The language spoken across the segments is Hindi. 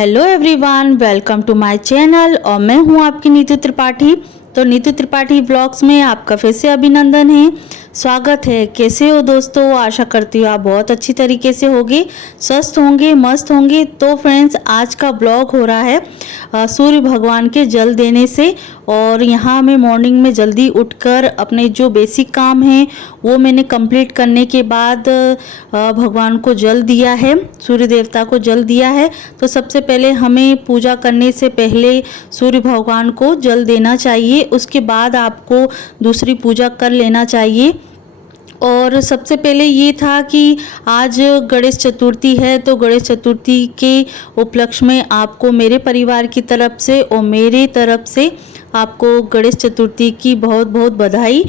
Hello everyone, welcome to my channel और मैं हूं आपकी नीतू त्रिपाठी। तो नीतू त्रिपाठी ब्लॉग्स में आपका फिर से अभिनंदन है, स्वागत है। कैसे हो दोस्तों? आशा करती हूँ आप बहुत अच्छी तरीके से होंगे, स्वस्थ होंगे, मस्त होंगे। तो फ्रेंड्स, आज का ब्लॉग हो रहा है सूर्य भगवान के जल देने से। और यहाँ मैं मॉर्निंग में जल्दी उठकर अपने जो बेसिक काम हैं वो मैंने कंप्लीट करने के बाद भगवान को जल दिया है, सूर्य देवता को जल दिया है। तो सबसे पहले हमें पूजा करने से पहले सूर्य भगवान को जल देना चाहिए, उसके बाद आपको दूसरी पूजा कर लेना चाहिए। और सबसे पहले ये था कि आज गणेश चतुर्थी है, तो गणेश चतुर्थी के उपलक्ष्य में आपको मेरे परिवार की तरफ से और मेरे तरफ से आपको गणेश चतुर्थी की बहुत बहुत बधाई।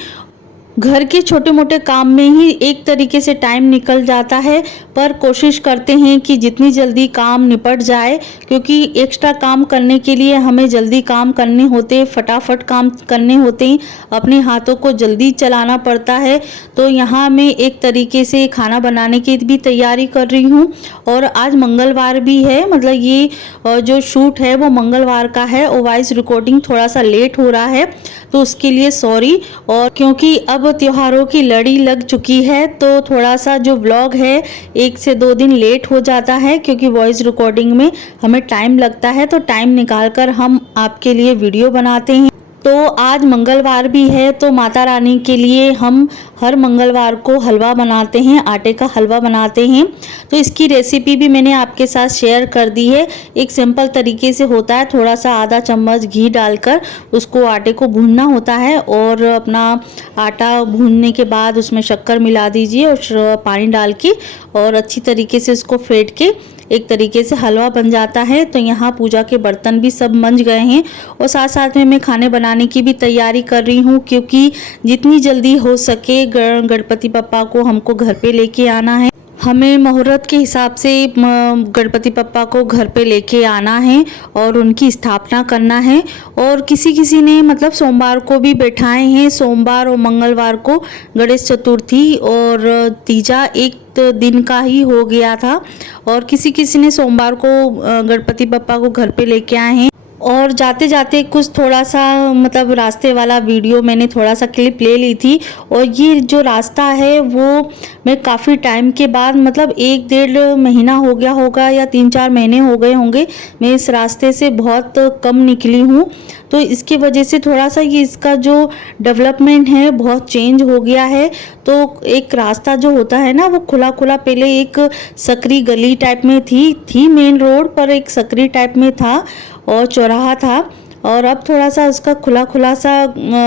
घर के छोटे मोटे काम में ही एक तरीके से टाइम निकल जाता है, पर कोशिश करते हैं कि जितनी जल्दी काम निपट जाए, क्योंकि एक्स्ट्रा काम करने के लिए हमें जल्दी काम करने होते, फटाफट काम करने होते हैं, अपने हाथों को जल्दी चलाना पड़ता है। तो यहाँ मैं एक तरीके से खाना बनाने की भी तैयारी कर रही हूँ। और आज मंगलवार भी है, मतलब ये जो शूट है वो मंगलवार का है और वॉइस रिकॉर्डिंग थोड़ा सा लेट हो रहा है, तो उसके लिए सॉरी। और क्योंकि अब त्योहारों की लड़ी लग चुकी है, तो थोड़ा सा जो व्लॉग है 1 से 2 दिन लेट हो जाता है, क्योंकि वॉइस रिकॉर्डिंग में हमें टाइम लगता है। तो टाइम निकालकर हम आपके लिए वीडियो बनाते हैं। तो आज मंगलवार भी है, तो माता रानी के लिए हम हर मंगलवार को हलवा बनाते हैं, आटे का हलवा बनाते हैं। तो इसकी रेसिपी भी मैंने आपके साथ शेयर कर दी है। एक सिंपल तरीके से होता है, थोड़ा सा आधा चम्मच घी डालकर उसको आटे को भूनना होता है, और अपना आटा भूनने के बाद उसमें शक्कर मिला दीजिए और पानी डाल के और अच्छी तरीके से उसको फेंट के एक तरीके से हलवा बन जाता है। तो यहाँ पूजा के बर्तन भी सब मंज गए हैं और साथ साथ में मैं खाने बनाने की भी तैयारी कर रही हूँ, क्योंकि जितनी जल्दी हो सके गणपति बप्पा को हमको घर पे लेके आना है। हमें मुहूर्त के हिसाब से गणपति बप्पा को घर पे लेके आना है और उनकी स्थापना करना है। और किसी किसी ने मतलब सोमवार को भी बैठाए हैं, सोमवार और मंगलवार को गणेश चतुर्थी और तीजा एक दिन का ही हो गया था, और किसी किसी ने सोमवार को गणपति बप्पा को घर पे लेके आए हैं। और जाते जाते कुछ थोड़ा सा मतलब रास्ते वाला वीडियो मैंने थोड़ा सा क्लिप ले ली थी। और ये जो रास्ता है वो मैं काफ़ी टाइम के बाद, मतलब 1-1.5 महीना हो गया होगा या 3-4 महीने हो गए होंगे, मैं इस रास्ते से बहुत कम निकली हूँ। तो इसकी वजह से थोड़ा सा ये इसका जो डेवलपमेंट है बहुत चेंज हो गया है। तो एक रास्ता जो होता है ना वो खुला खुला, पहले एक सकरी गली टाइप में थी मेन रोड पर, एक सकरी टाइप में था और चौराहा था, और अब थोड़ा सा उसका खुला खुला सा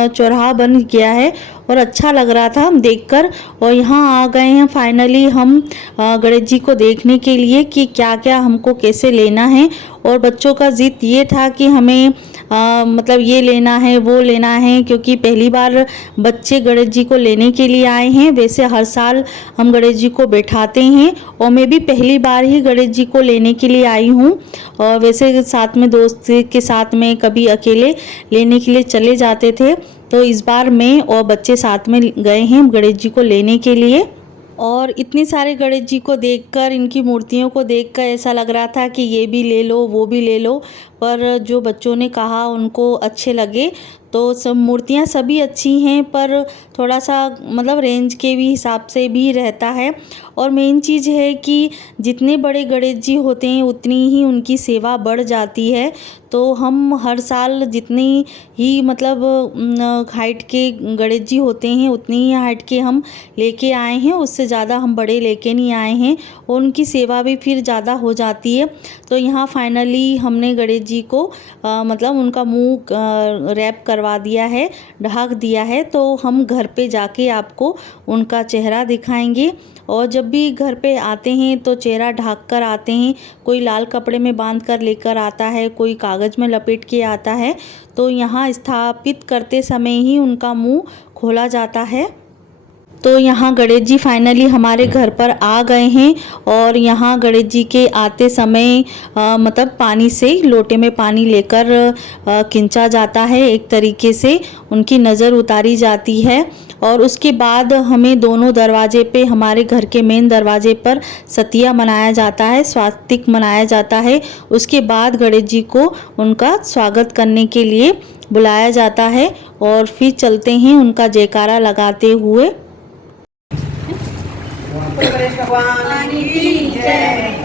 चौराहा बन गया है और अच्छा लग रहा था देखकर। और यहाँ आ गए हैं फाइनली हम गणेश जी को देखने के लिए कि क्या क्या हमको कैसे लेना है। और बच्चों का जिद ये था कि हमें मतलब ये लेना है वो लेना है, क्योंकि पहली बार बच्चे गणेश जी को लेने के लिए आए हैं। वैसे हर साल हम गणेश जी को बैठाते हैं और मैं भी पहली बार ही गणेश जी को लेने के लिए आई हूँ। और वैसे साथ में दोस्त के साथ में कभी अकेले लेने के लिए चले जाते थे, तो इस बार मैं और बच्चे साथ में गए हैं गणेश जी को लेने के लिए। और इतने सारे गणेश जी को देखकर, इनकी मूर्तियों को देखकर ऐसा लग रहा था कि ये भी ले लो वो भी ले लो, पर जो बच्चों ने कहा उनको अच्छे लगे। तो सब मूर्तियाँ सभी अच्छी हैं, पर थोड़ा सा मतलब रेंज के भी हिसाब से भी रहता है। और मेन चीज़ है कि जितने बड़े गणेश जी होते हैं उतनी ही उनकी सेवा बढ़ जाती है। तो हम हर साल जितनी ही मतलब हाइट के गणेश जी होते हैं उतनी ही हाइट के हम लेके आए हैं, उससे ज़्यादा हम बड़े लेके नहीं आए हैं, और उनकी सेवा भी फिर ज़्यादा हो जाती है। तो यहाँ फाइनली हमने गणेश जी को मतलब उनका मुंह रैप करवा दिया है, ढक दिया है। तो हम घर पे जाके आपको उनका चेहरा दिखाएंगे। और जब भी घर पे आते हैं तो चेहरा ढक कर आते हैं, कोई लाल कपड़े में बांध कर लेकर आता है, कोई कागज़ में लपेट के आता है। तो यहाँ स्थापित करते समय ही उनका मुंह खोला जाता है। तो यहाँ गणेश जी फाइनली हमारे घर पर आ गए हैं और यहाँ गणेश जी के आते समय मतलब पानी से लोटे में पानी लेकर खींचा जाता है, एक तरीके से उनकी नज़र उतारी जाती है। और उसके बाद हमें दोनों दरवाजे पे, हमारे घर के मेन दरवाजे पर सतिया मनाया जाता है, स्वास्तिक मनाया जाता है। उसके बाद गणेश जी को उनका स्वागत करने के लिए बुलाया जाता है और फिर चलते हैं उनका जयकारा लगाते हुए। गणेश भगवान की जय।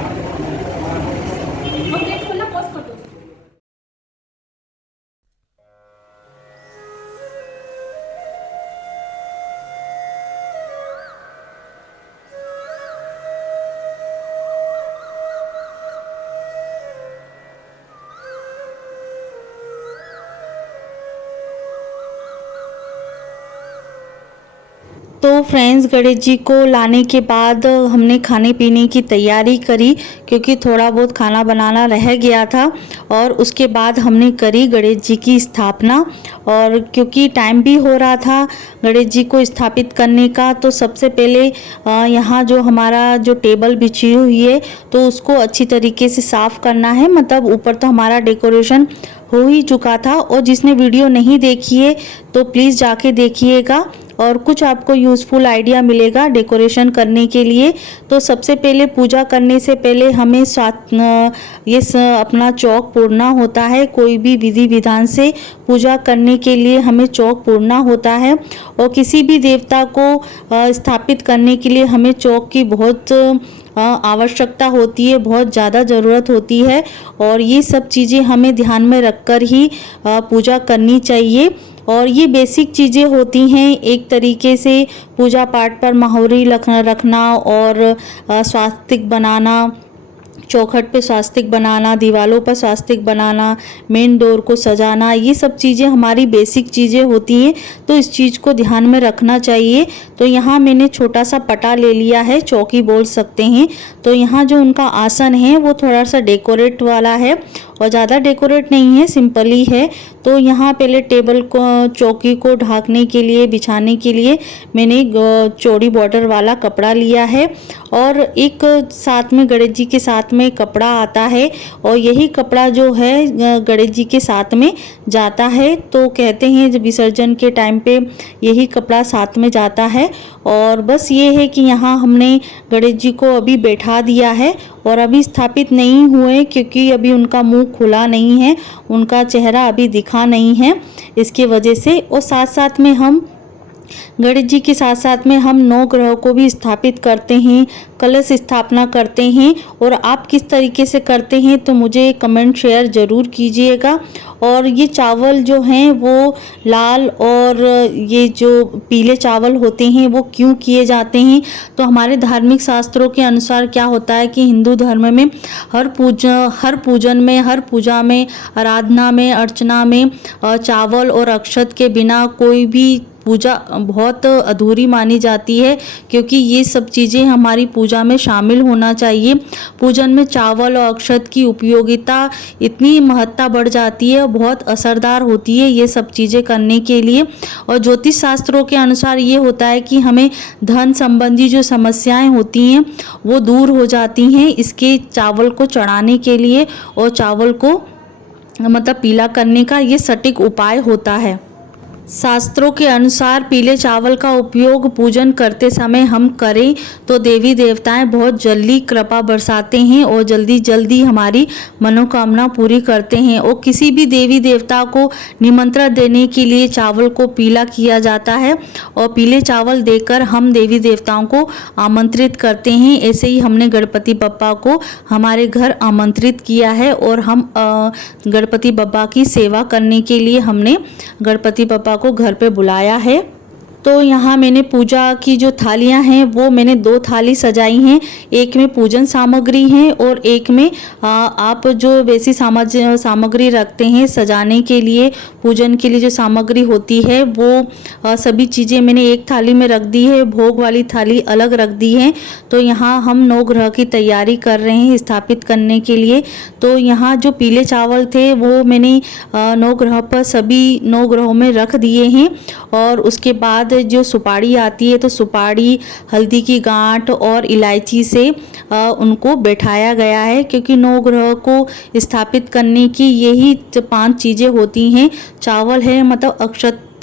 तो फ्रेंड्स, गणेश जी को लाने के बाद हमने खाने पीने की तैयारी करी, क्योंकि थोड़ा बहुत खाना बनाना रह गया था। और उसके बाद हमने करी गणेश जी की स्थापना। और क्योंकि टाइम भी हो रहा था गणेश जी को स्थापित करने का, तो सबसे पहले यहाँ जो हमारा जो टेबल बिछी हुई है तो उसको अच्छी तरीके से साफ़ करना है। मतलब ऊपर तो हमारा डेकोरेशन हो ही चुका था, और जिसने वीडियो नहीं देखी है तो प्लीज़ जाके देखिएगा और कुछ आपको यूज़फुल आइडिया मिलेगा डेकोरेशन करने के लिए। तो सबसे पहले पूजा करने से पहले हमें अपना चौक पूरना होता है। कोई भी विधि विधान से पूजा करने के लिए हमें चौक पूरना होता है, और किसी भी देवता को स्थापित करने के लिए हमें चौक की बहुत आवश्यकता होती है, बहुत ज़्यादा ज़रूरत होती है। और ये सब चीज़ें हमें ध्यान में रखकर ही पूजा करनी चाहिए। और ये बेसिक चीज़ें होती हैं, एक तरीके से पूजा पाठ पर मोहरी रखना और स्वास्तिक बनाना, चौखट पे स्वास्तिक बनाना, दीवारों पर स्वास्तिक बनाना, मेन डोर को सजाना, ये सब चीज़ें हमारी बेसिक चीज़ें होती हैं। तो इस चीज़ को ध्यान में रखना चाहिए। तो यहाँ मैंने छोटा सा पटा ले लिया है, चौकी बोल सकते हैं। तो यहाँ जो उनका आसन है वो थोड़ा सा डेकोरेट वाला है और ज़्यादा डेकोरेट नहीं है, सिंपली है। तो यहाँ पहले टेबल को, चौकी को ढकने के लिए, बिछाने के लिए मैंने चौड़ी बॉर्डर वाला कपड़ा लिया है, और एक साथ में गणेश जी के साथ में कपड़ा आता है, और यही कपड़ा जो है गणेश जी के साथ में जाता है। तो कहते हैं जब विसर्जन के टाइम पे यही कपड़ा साथ में जाता है। और बस ये है कि यहाँ हमने गणेश जी को अभी बैठा दिया है और अभी स्थापित नहीं हुए, क्योंकि अभी उनका मुंह खुला नहीं है, उनका चेहरा अभी दिखा नहीं है, इसके वजह से। और साथ साथ में हम गणेश जी के साथ साथ में हम 9 ग्रहों को भी स्थापित करते हैं, कलश स्थापना करते हैं। और आप किस तरीके से करते हैं तो मुझे कमेंट शेयर ज़रूर कीजिएगा। और ये चावल जो हैं वो लाल और ये जो पीले चावल होते हैं वो क्यों किए जाते हैं, तो हमारे धार्मिक शास्त्रों के अनुसार क्या होता है कि हिंदू धर्म में हर पूजन में, हर पूजा में, आराधना में, अर्चना में चावल और अक्षत के बिना कोई भी पूजा बहुत अधूरी मानी जाती है, क्योंकि ये सब चीज़ें हमारी पूजा में शामिल होना चाहिए। पूजन में चावल और अक्षत की उपयोगिता इतनी महत्ता बढ़ जाती है, बहुत असरदार होती है ये सब चीज़ें करने के लिए। और ज्योतिष शास्त्रों के अनुसार ये होता है कि हमें धन संबंधी जो समस्याएं होती हैं वो दूर हो जाती हैं इसके चावल को चढ़ाने के लिए, और चावल को मतलब पीला करने का ये सटीक उपाय होता है। शास्त्रों के अनुसार पीले चावल का उपयोग पूजन करते समय हम करें तो देवी देवताएं बहुत जल्दी कृपा बरसाते हैं और जल्दी जल्दी हमारी मनोकामना पूरी करते हैं। और किसी भी देवी देवता को निमंत्रण देने के लिए चावल को पीला किया जाता है, और पीले चावल देकर हम देवी देवताओं को आमंत्रित करते हैं। ऐसे ही हमने गणपति बप्पा को हमारे घर आमंत्रित किया है, और हम गणपति बप्पा की सेवा करने के लिए हमने गणपति बप्पा को घर पे बुलाया है। तो यहाँ मैंने पूजा की जो थालियाँ हैं वो मैंने 2 थाली सजाई हैं, एक में पूजन सामग्री है और एक में आप जो वैसी सामग्री रखते हैं सजाने के लिए, पूजन के लिए जो सामग्री होती है वो सभी चीज़ें मैंने एक थाली में रख दी है, भोग वाली थाली अलग रख दी है। तो यहाँ हम 9 ग्रह की तैयारी कर रहे हैं स्थापित करने के लिए। तो यहाँ जो पीले चावल थे वो मैंने 9 ग्रह पर सभी 9 ग्रहों में रख दिए हैं, और उसके बाद बाद जो सुपारी आती है, तो सुपारी, हल्दी की गांठ और इलायची से उनको बैठाया गया है, क्योंकि नवग्रह को स्थापित करने की यही 5 चीज़ें होती हैं। चावल है, मतलब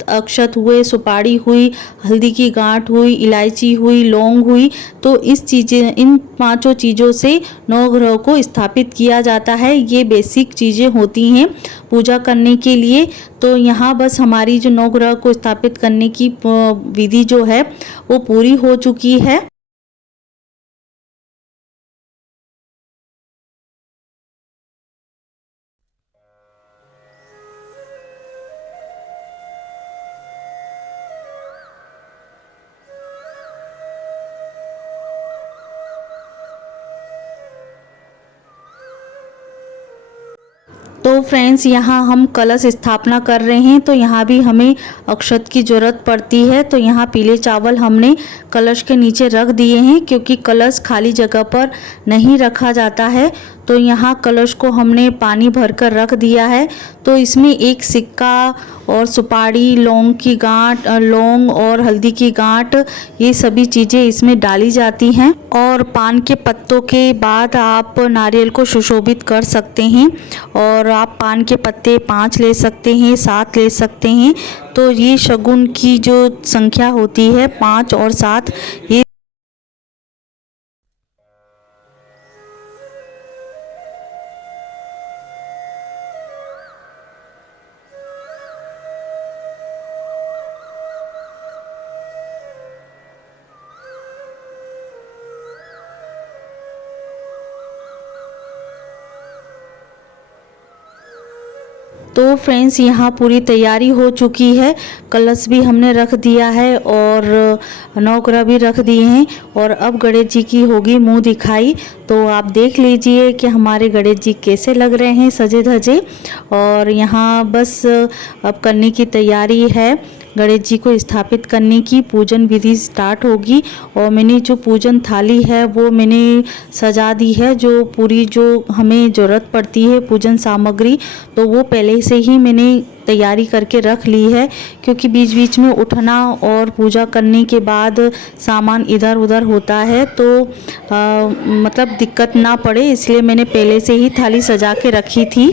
अक्षत हुए, सुपारी हुई, हल्दी की गांठ हुई, इलायची हुई, लौंग हुई। तो इन 5 चीज़ों से नवग्रह को स्थापित किया जाता है। ये बेसिक चीज़ें होती हैं पूजा करने के लिए। तो यहाँ बस हमारी जो नवग्रह को स्थापित करने की विधि जो है वो पूरी हो चुकी है। तो फ्रेंड्स, यहाँ हम कलश स्थापना कर रहे हैं, तो यहाँ भी हमें अक्षत की ज़रूरत पड़ती है। तो यहाँ पीले चावल हमने कलश के नीचे रख दिए हैं, क्योंकि कलश खाली जगह पर नहीं रखा जाता है। तो यहाँ कलश को हमने पानी भरकर रख दिया है। तो इसमें एक सिक्का और सुपारी, लौंग और हल्दी की गांठ, ये सभी चीज़ें इसमें डाली जाती हैं। और पान के पत्तों के बाद आप नारियल को सुशोभित कर सकते हैं, और आप पान के पत्ते 5 ले सकते हैं, 7 ले सकते हैं। तो ये शगुन की जो संख्या होती है 5 और 7, ये तो फ्रेंड्स, यहाँ पूरी तैयारी हो चुकी है। कलश भी हमने रख दिया है और नवग्रह भी रख दिए हैं। और अब गणेश जी की होगी मुंह दिखाई। तो आप देख लीजिए कि हमारे गणेश जी कैसे लग रहे हैं, सजे धजे। और यहाँ बस अब करने की तैयारी है। गणेश जी को स्थापित करने की पूजन विधि स्टार्ट होगी। और मैंने जो पूजन थाली है वो मैंने सजा दी है। जो हमें ज़रूरत पड़ती है पूजन सामग्री, तो वो पहले से ही मैंने तैयारी करके रख ली है, क्योंकि बीच बीच में उठना और पूजा करने के बाद सामान इधर उधर होता है, तो मतलब दिक्कत ना पड़े, इसलिए मैंने पहले से ही थाली सजा के रखी थी।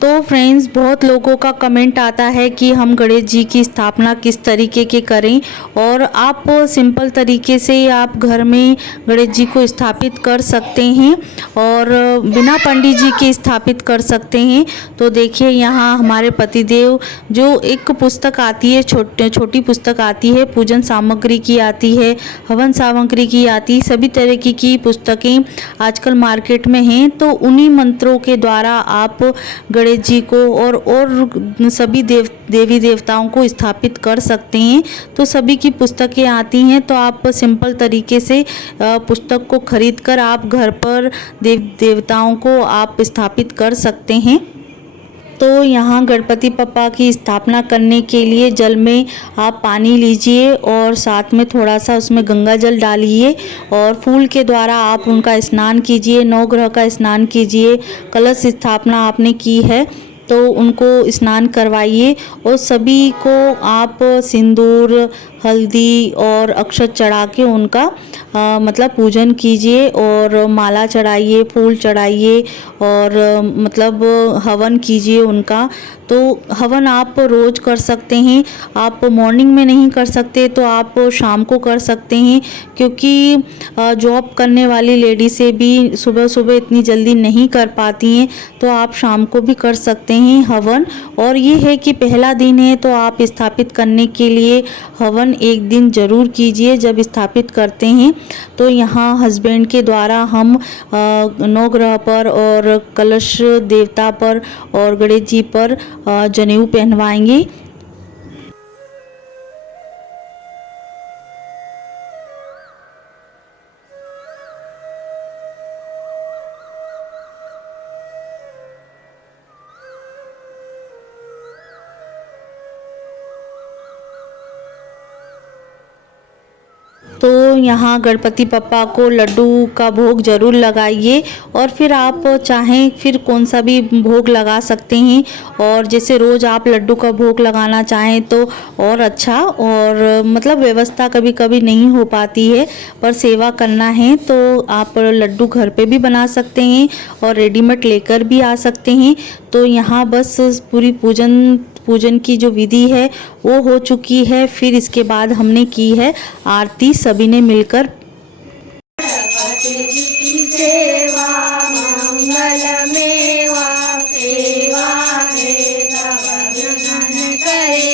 तो फ्रेंड्स, बहुत लोगों का कमेंट आता है कि हम गणेश जी की स्थापना किस तरीके के करें, और आप सिंपल तरीके से आप घर में गणेश जी को स्थापित कर सकते हैं, और बिना पंडित जी के स्थापित कर सकते हैं। तो देखिए, यहाँ हमारे पतिदेव, जो एक पुस्तक आती है, छोटी पुस्तक आती है, पूजन सामग्री की आती है, हवन सामग्री की आती है, सभी तरह की पुस्तकें आजकल मार्केट में हैं। तो उन्हीं मंत्रों के द्वारा आप गणेश जी को और सभी देवी देवताओं को स्थापित कर सकते हैं। तो सभी की पुस्तकें आती हैं, तो आप सिंपल तरीके से पुस्तक को खरीद कर आप घर पर देवताओं को आप स्थापित कर सकते हैं। तो यहाँ गणपति बप्पा की स्थापना करने के लिए जल में आप पानी लीजिए और साथ में थोड़ा सा उसमें गंगा जल डालिए, और फूल के द्वारा आप उनका स्नान कीजिए, नवग्रह का स्नान कीजिए। कलश स्थापना आपने की है तो उनको स्नान करवाइए, और सभी को आप सिंदूर, हल्दी और अक्षत चढ़ा के उनका मतलब पूजन कीजिए, और माला चढ़ाइए, फूल चढ़ाइए, और मतलब हवन कीजिए उनका। तो हवन आप रोज़ कर सकते हैं। आप मॉर्निंग में नहीं कर सकते तो आप शाम को कर सकते हैं, क्योंकि जॉब करने वाली लेडीज़ें भी सुबह सुबह इतनी जल्दी नहीं कर पाती हैं, तो आप शाम को भी कर सकते हैं हवन। और ये है कि पहला दिन है तो आप स्थापित करने के लिए हवन एक दिन ज़रूर कीजिए जब स्थापित करते हैं। तो यहाँ हस्बैंड के द्वारा हम नवग्रह पर और कलश देवता पर और गणेश जी पर जनेऊ पहनवाएंगे। तो तो यहाँ गणपति पप्पा को लड्डू का भोग ज़रूर लगाइए। और फिर आप चाहें फिर कौन सा भी भोग लगा सकते हैं, और जैसे रोज़ आप लड्डू का भोग लगाना चाहें तो और अच्छा। और मतलब व्यवस्था कभी कभी नहीं हो पाती है, पर सेवा करना है तो आप लड्डू घर पे भी बना सकते हैं और रेडीमेड लेकर भी आ सकते हैं। तो यहाँ बस पूरी पूजन की जो विधि है वो हो चुकी है। फिर इसके बाद हमने की है आरती सभी ने मिलकर। सेवा मंगल मेवा सेवा है भजन करे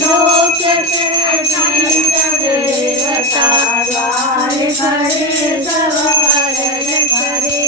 लोक के देवता द्वार करे सब भजन करे